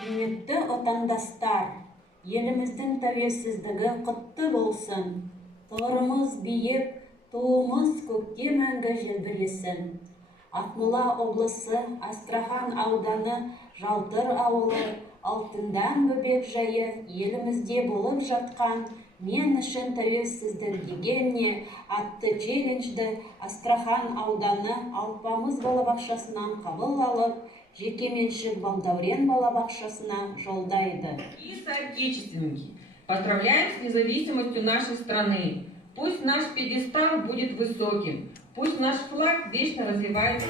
Құрметті отандастар, еліміздің тәуелсіздігі құтты болсын. Тұғырымыз биік, туымыз көкте мәңгі желбіресін. Ақмола облысы, Астрахан ауданы, Жалтыр ауылы, алтындан бөбек жайы елімізде болып жатқан «Мен үшін тәуелсіздік деген не» атты челленджді Астрахан ауданы Алпамыс балабақшасынан қабыл алып, жекеменшік Балдәурен балабақшасына жолдайды. И соотечественники, поздравляем с независимостью нашей страны. Пусть наш пьедестал будет высоким, пусть наш флаг вечно развивается.